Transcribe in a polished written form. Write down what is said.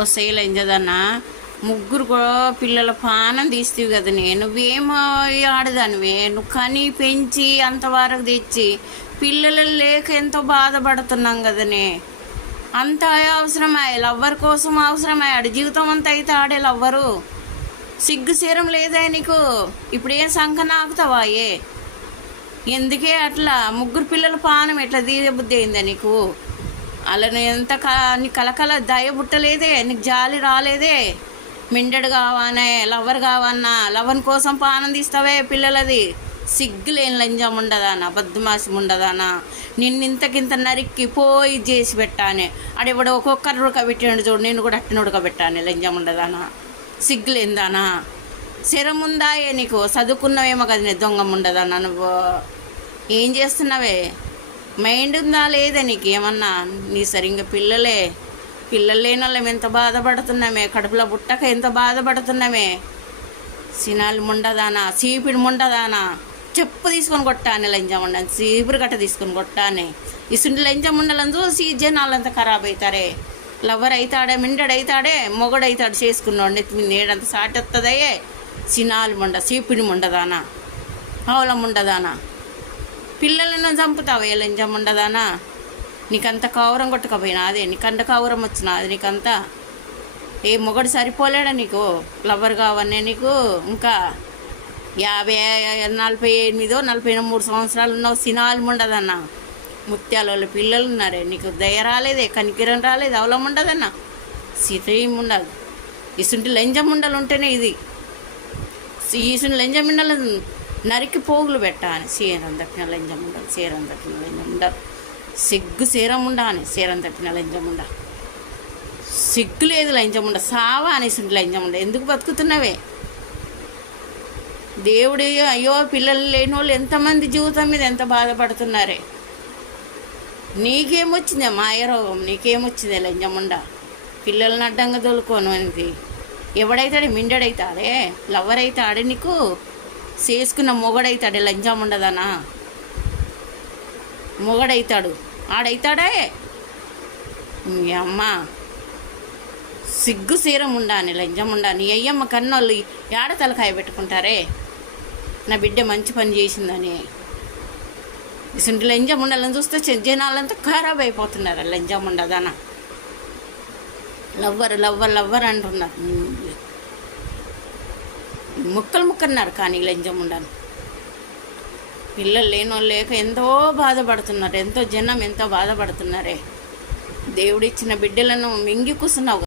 వస్తాయి లంజదన్నా. ముగ్గురు పిల్లల పానం తీస్తేవి కదా, నువ్వేమో ఆడదానివే. నువ్వు కని పెంచి అంతవరకు తెచ్చి పిల్లలు లేక ఎంతో బాధపడుతున్నాం కదనే. అంత అవసరమే లవ్వర్ కోసం, అవసరమే ఆడి జీవితం అంతా అయితే ఆడే లవ్వరు. సిగ్గు సీరం లేదా నీకు? ఇప్పుడు ఏం సంఖ నాకుతావా? ఎందుకే అట్లా ముగ్గురు పిల్లల పానం ఎట్లా తీయబుద్ధి అయిందా నీకు? అలా ఎంత నీ కలకల దయ బుట్టలేదే, నీకు జాలి రాలేదే? మిండెడు కావానే, లవ్వర్ కావన్నా, లవన్ కోసం పానం తీస్తావే పిల్లలది. సిగ్గులేని లంజం ఉండదానా, బద్దుమాసం ఉండదానా? నిన్నింతకింత నరికి పోయి చేసి పెట్టానే. ఆడెవడో ఒక్కొక్కరు ఉడకబెట్టాడు చూడు, నేను కూడా అట్టిన ఉడకబెట్టానే. లంజం ఉండదానా, సిగ్గులేందానా? శరం ఉందాయే నీకు? చదువుకున్నావేమో కదా నీ దొంగం ఉండదానా? నువ్వు ఏం చేస్తున్నావే? మైండ్ ఉందా లేదా నీకు ఏమన్నా? నీ సరిగ్గా పిల్లలు లేని వాళ్ళం ఎంత బాధపడుతున్నామే, కడుపులో బుట్టక ఎంత బాధపడుతున్నామే. సినాలు ముండదానా, చీపిడి ముండదానా? చెప్పు తీసుకొని కొట్టానే లంజం ఉండని, చీపురు గట్ట తీసుకొని కొట్టానే. ఇసుంటి లంజం ఉండాలని చూసి జనాలంతా ఖరాబ్ అవుతారే. లవ్వర్ అవుతాడే, మిండడవుతాడే, మొగడవుతాడు చేసుకున్నాడు. నెత్తి నేడంత సాటెత్తదయ్యే. సినాలు ముండ, చీపిడి ముండదానా, ఆవులం ఉండదానా? పిల్లలను చంపుతావే లంజం ఉండదానా? నీకంత కౌరం కొట్టుకపోయినా అదే, నీకంత కౌరం వచ్చినా అది నీకంతా. ఏ మొగడు సరిపోలేడా నీకు? లవ్వర్ కావన్నే నీకు ఇంకా 48 43 సంవత్సరాలు ఉన్నావు. సినాలు ఉండదన్న, ముత్యాల వాళ్ళ పిల్లలు ఉన్నారే. నీకు దయ రాలేదే, కనికిరం రాలేదు, అవలం ఉండదన్న, సీతేం ఉండదు. ఇసుంటి లంజం ఉండలు ఉంటేనే ఇది. ఈసుని లంజం ఉండలు నరికి పోగులు పెట్టాలి. సీరం తప్పిన లంజం ఉండదు, సీరం తప్పిన లంజం ఉండదు. సిగ్గు సీరం ఉండాలి, సీరం తప్పిన లంజం ఉండ. సిగ్గు లేదు లంజం ఉండ, సావా అనేసి లంజం ఉండ. ఎందుకు బతుకుతున్నావే? దేవుడి అయ్యో పిల్లలు లేని వాళ్ళు ఎంతమంది జీవితం మీద ఎంత బాధపడుతున్నారే. నీకేమొచ్చిందే మాయరోగం? నీకేమొచ్చిందే లంజముండ? పిల్లల్ని అడ్డంగా తోలుకోను అనేది ఎవడైతాడే? మిండడైతాడే, లవ్వర్ అవుతాడే నీకు? చేసుకున్న మొగడైతాడే లంజం ఉండదనా? మొగడైతాడు, ఆడైతాడే. మీ అమ్మ సిగ్గు సీరం ఉండాని, లంజం ఉండాని. అయ్యమ్మ కన్నోళ్ళు ఏడ తలకాయ పెట్టుకుంటారే? నా బిడ్డ మంచి పని చేసిందని. ఇసుంటి లంజం ఉండాలని చూస్తే జనాలంతా ఖరాబ్ అయిపోతున్నారు. లంజం ఉండదనా? లవ్వర్ లవ్వర్ లవ్వర్ అంటున్నారు. ముక్కలున్నారు కానీ లంజం ఉండను. పిల్లలు లేని వాళ్ళు లేక ఎంతో బాధపడుతున్నారు. ఎంతో జనం ఎంతో బాధపడుతున్నారే. దేవుడిచ్చిన బిడ్డలను మింగి కూర్చున్నావు.